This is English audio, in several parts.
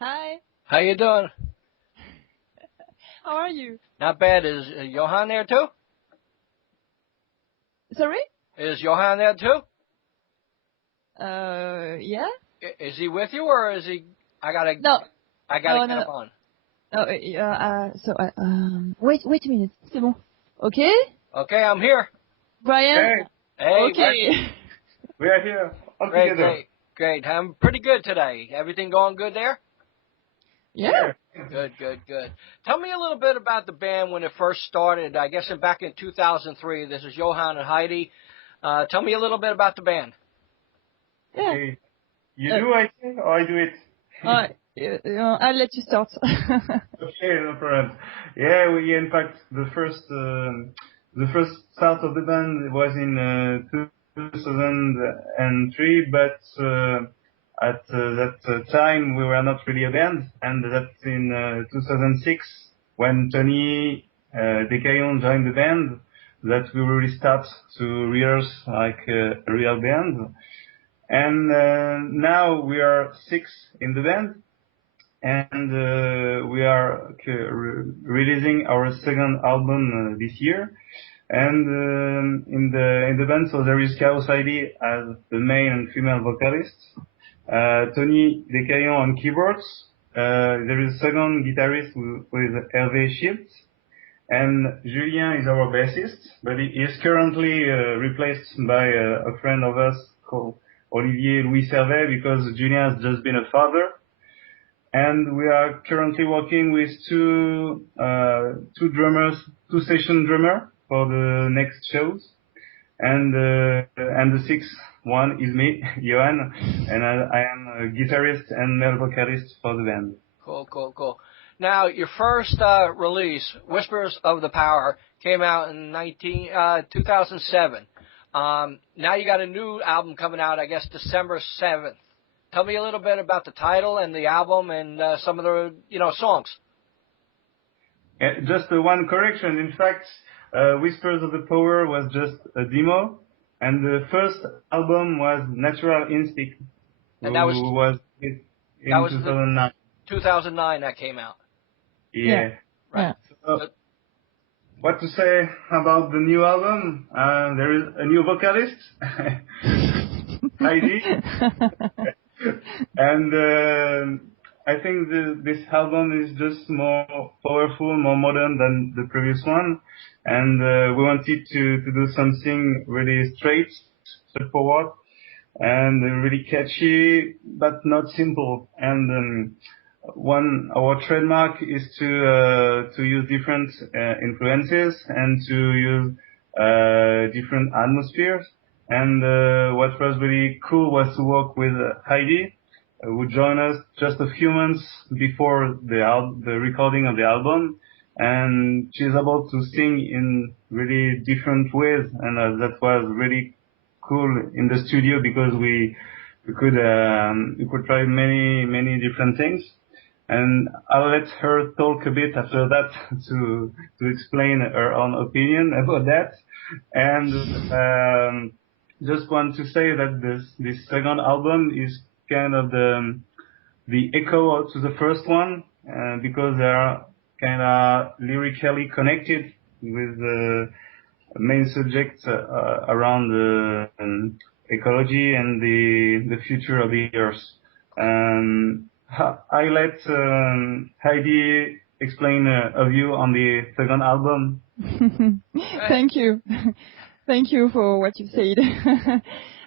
Hi. How you doing? How are you? Not bad. Is Johan there too? Sorry? Is Johan there too? Yeah? Is he with you or is he? No. I gotta get No. him on. No, wait a minute. C'est bon. Okay? Okay, I'm here. Brian? Hey. Okay. We are here all Great, together. great. I'm pretty good today. Everything going good there? Yeah? Good. Tell me a little bit about the band when it first started. I guess back in 2003. This is Johan and Heidi. Tell me a little bit about the band. Yeah. Okay. You do, I think, or I do it? I'll let you start. Okay, no problem. Yeah, in fact, the first start of the band was in 2003, but at that time we were not really a band, and that's in 2006 when Tony Decayon joined the band that we really start to rehearse like a real band. And now we are 6 in the band, and we are releasing our second album this year. And in the band, so there is Chaos ID as the main and female vocalist, Tony Decayon on keyboards. There is a second guitarist with Hervé Schilt, and Julien is our bassist, but he is currently replaced by a friend of us called Olivier Louis Servet, because Julien has just been a father. And we are currently working with two session drummer for the next shows. And the sixth one is me, Johan, and I am a guitarist and male vocalist for the band. Cool. Now, your first release, Whispers of the Power, came out in 2007. Now you got a new album coming out, I guess, December 7th. Tell me a little bit about the title and the album and some of the, songs. Yeah, just one correction. In fact, Whispers of the Power was just a demo, and the first album was Natural Instinct, and that was in 2009. 2009 that came out. Yeah. Right. So, what to say about the new album? There is a new vocalist, Heidi. And I think this album is just more powerful, more modern than the previous one. And we wanted to do something really straightforward, and really catchy, but not simple. And our trademark is to use different influences and to use different atmospheres. And what was really cool was to work with Heidi, who joined us just a few months before the recording of the album, and she's able to sing in really different ways, and that was really cool in the studio, because we could try many different things. And I'll let her talk a bit after that to explain her own opinion about that. And just want to say that this second album is kind of the echo to the first one, because they are kind of lyrically connected with the main subjects around the ecology and the future of the earth. I let Heidi explain a view on the second album. Thank you. Thank you for what you said.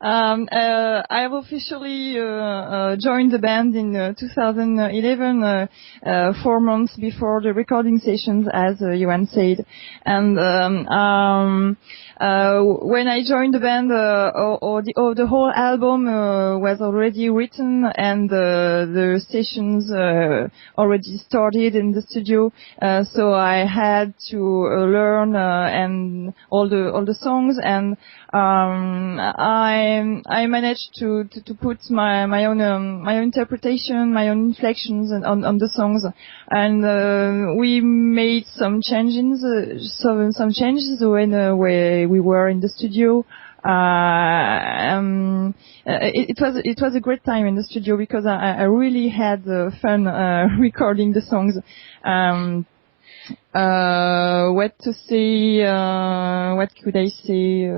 I have officially joined the band in 2011, 4 months before the recording sessions, as Johan said. And when I joined the band, the whole album was already written, and the sessions already started in the studio. So I had to learn and all the songs, and I managed to put my own interpretation, my own inflections on the songs, and we made some changes when we were in the studio. It was a great time in the studio because I really had fun recording the songs. What to say? What could I say?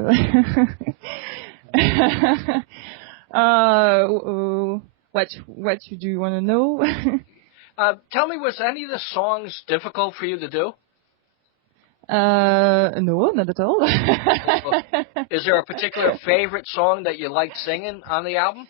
What do you want to know? Tell me, was any of the songs difficult for you to do? No, not at all. Is there a particular favorite song that you liked singing on the album?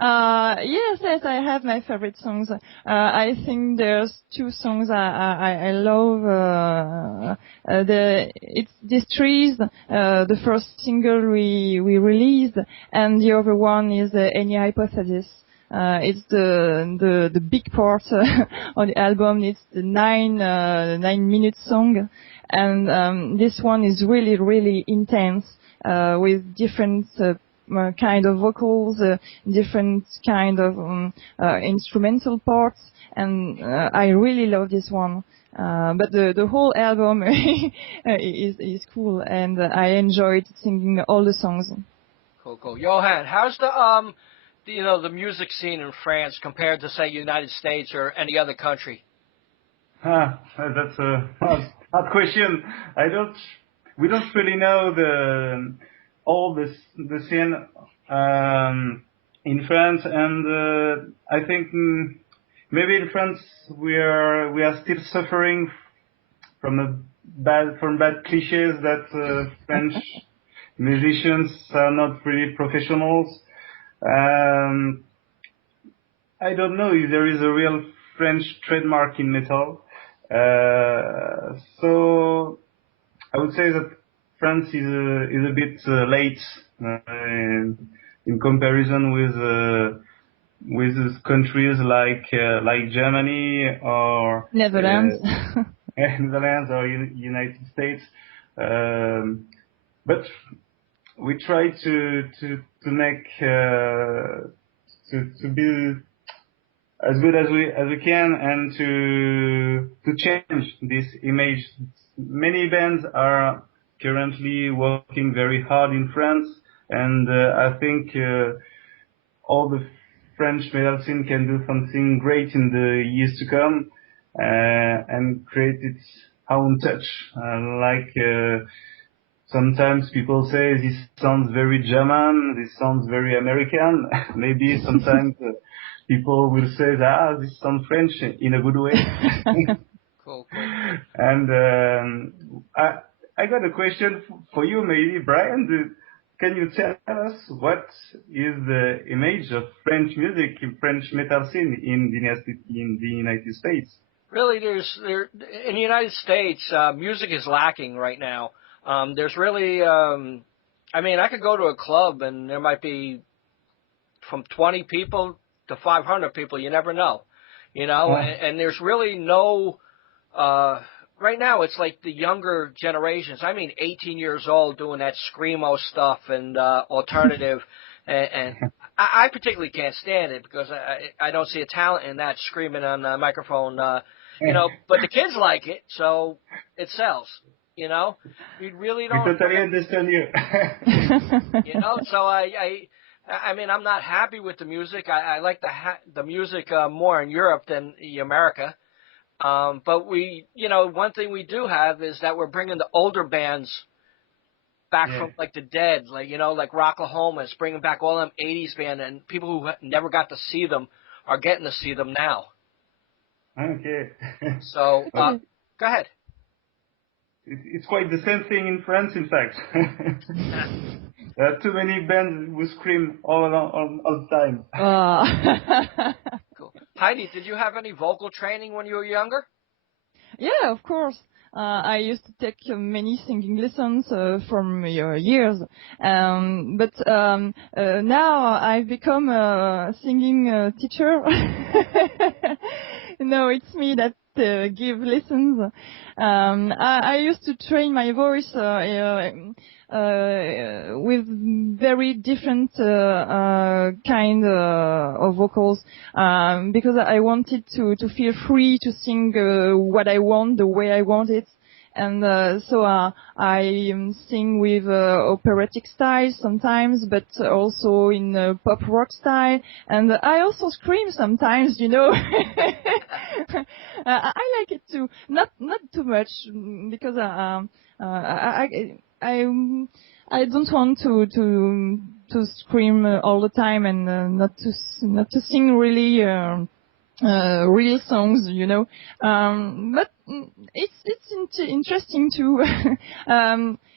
Yes, I have my favorite songs. I think there's two songs I love. It's These Trees, the first single we released, and the other one is Any Hypothesis. It's the big part on the album. It's the 9-minute song, and this one is really intense with different kind of vocals, different kind of instrumental parts, and I really love this one. But the whole album is cool, and I enjoyed singing all the songs. Cool. Johan, how's the music scene in France compared to, say, United States or any other country? That's a hard question. We don't really know all the scene in France, and I think maybe in France we are still suffering from bad cliches that French musicians are not really professionals. I don't know if there is a real French trademark in metal. So I would say that France is a bit late in comparison with countries like Germany or Netherlands. Netherlands or United States. But we try to make to be as good as we can, and to change this image. Many bands are currently working very hard in France, and I think all the French metal scene can do something great in the years to come, and create its own touch. Sometimes people say this sounds very German, this sounds very American. Maybe sometimes people will say that this sounds French in a good way. Cool. And I got a question for you, maybe, Brian. Can you tell us what is the image of French music, French metal scene in the United States? Really, in the United States, music is lacking right now. There's really, I could go to a club and there might be from 20 people to 500 people. You never know, and there's really no, right now it's like the younger generations. 18 years old doing that screamo stuff and alternative, and I particularly can't stand it because I don't see a talent in that screaming on the microphone, but the kids like it, so it sells. We really don't. We totally understand you. So I'm not happy with the music. I like the music more in Europe than America. But one thing we do have is that we're bringing the older bands back from like the dead, like Rockeyez, is bringing back all them 80s band, and people who never got to see them are getting to see them now. Okay. So, go ahead. It's quite the same thing in France, in fact. There are too many bands who scream all the time. Cool. Heidi, did you have any vocal training when you were younger? Yeah, of course. I used to take many singing lessons from years, but now I've become a singing teacher. No, it's me that give lessons. I used to train my voice with very different kind of vocals, because I wanted to feel free to sing what I want, the way I want it, and so I sing with operatic style sometimes, but also in pop rock style, and I also scream sometimes, you know. I like it too, not too much, because I don't want to scream all the time, and not to sing really real songs, you know. But it's interesting too.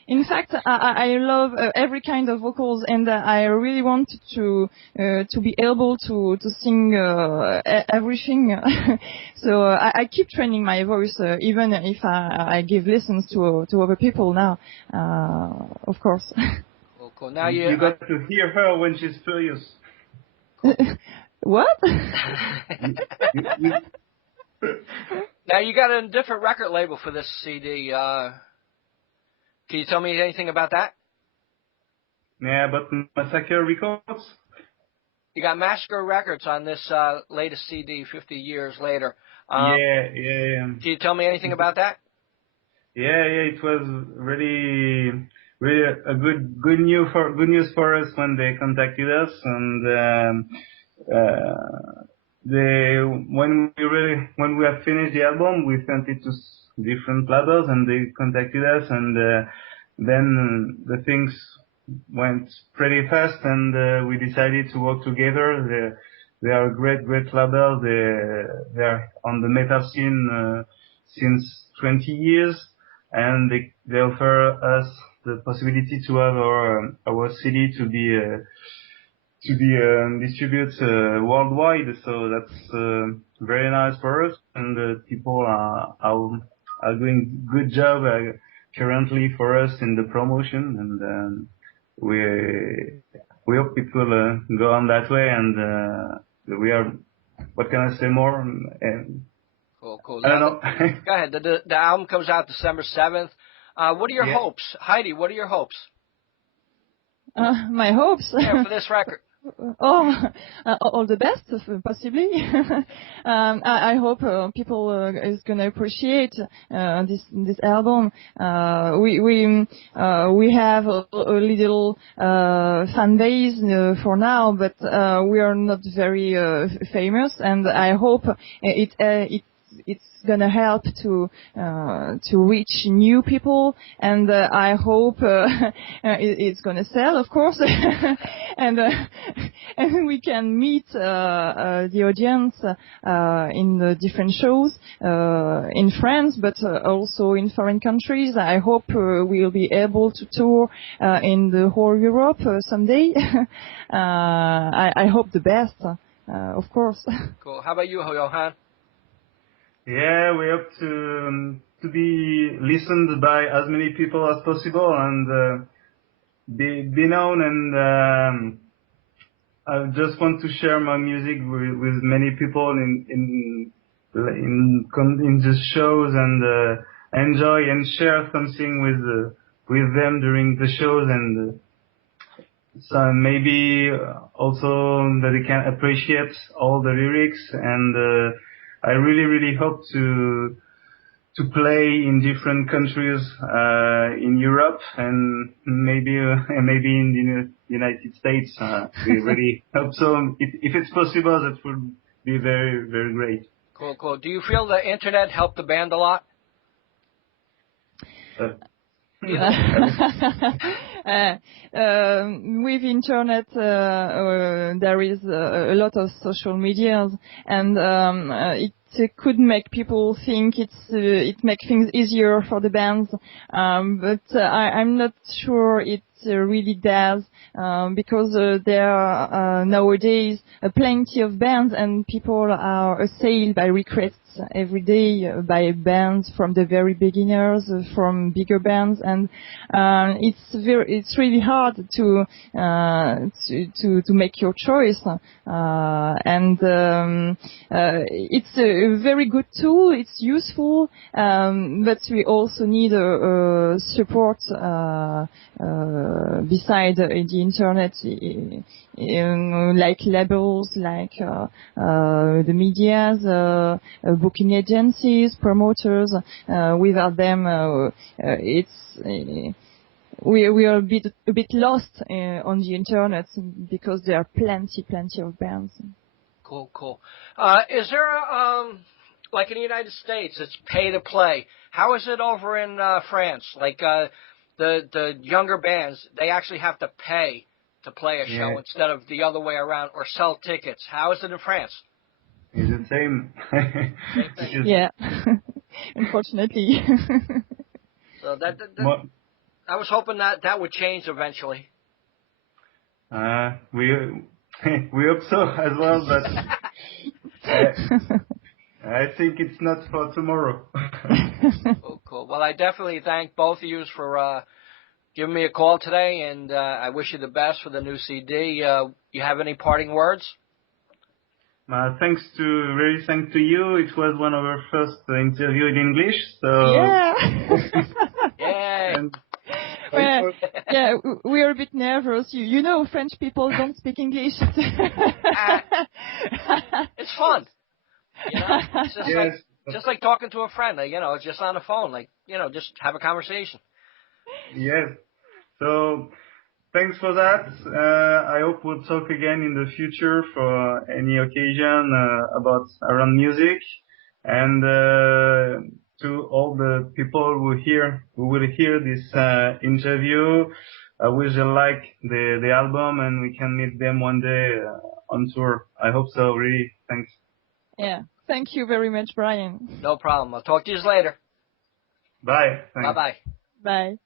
In fact, I love every kind of vocals, and I really want to be able to sing everything. So I keep training my voice, even if I give lessons to other people now, of course. Cool. Now you got to hear her when she's furious. What? Now you got a different record label for this CD. Can you tell me anything about that? Yeah, but Massacre Records. You got Massacre Records on this latest CD, 50 years later. Yeah. Can you tell me anything about that? Yeah. It was really a good news for us when they contacted us, and when we have finished the album, we sent it to different labels, and they contacted us, and then the things went pretty fast, and we decided to work together. They are a great label. They are on the metal scene since 20 years, and they offer us the possibility to have our CD to be distributed worldwide. So that's very nice for us, and people are doing good job currently for us in the promotion, and we hope it will go on that way, and we are. What can I say more? Cool. I don't know. Go ahead. The album comes out December 7th. What are your hopes, Heidi? What are your hopes? My hopes? Yeah, for this record. All the best, possibly. I hope people is gonna appreciate this album. We have a little fan base for now, but we are not very famous, and I hope it's gonna help to reach new people, and I hope it's gonna sell, of course, and we can meet the audience in the different shows in France, but also in foreign countries. I hope we'll be able to tour in the whole Europe someday. I hope the best, of course. Cool. How about you, Johan? Yeah, we hope to be listened by as many people as possible, and be known, and I just want to share my music with many people in the shows, and enjoy and share something with them during the shows, and so maybe also that they can appreciate all the lyrics, and I really hope to play in different countries in Europe, and maybe in the United States. We really hope so. If it's possible, that would be very, very great. Cool. Do you feel the internet helped the band a lot? With internet, there is a lot of social media, and it could make people think it makes things easier for the bands, but I'm not sure it really does, because there are nowadays plenty of bands, and people are assailed by requests every day by bands, from the very beginners, from bigger bands, and it's really hard to make your choice, and it's a very good tool. It's useful, but we also need support beside the internet, like labels, like the medias, booking agencies, promoters. Without them, we are a bit lost on the internet, because there are plenty of bands. Cool. Is there like in the United States, it's pay to play? How is it over in France? Like the younger bands, they actually have to pay to play a show instead of the other way around, or sell tickets. How is it in France? It's the same. Same thing. Yeah, unfortunately. So I was hoping that would change eventually. We hope so as well, but I think it's not for tomorrow. Cool. Well, I definitely thank both of you for giving me a call today, and I wish you the best for the new CD. You have any parting words? Thanks to you. It was one of our first interview in English, so Yay! And well, yeah, we are a bit nervous. You know, French people don't speak English. It's fun. You know, it's just just like talking to a friend. Like, you know, just on the phone. Like, you know, just have a conversation. Yes. So thanks for that. I hope we'll talk again in the future for any occasion about around music. And to all the people who will hear this interview, I wish they like the album and we can meet them one day on tour. I hope so. Really. Thanks. Yeah. Thank you very much, Brian. No problem. I'll talk to you later. Bye. Thanks. Bye-bye. Bye.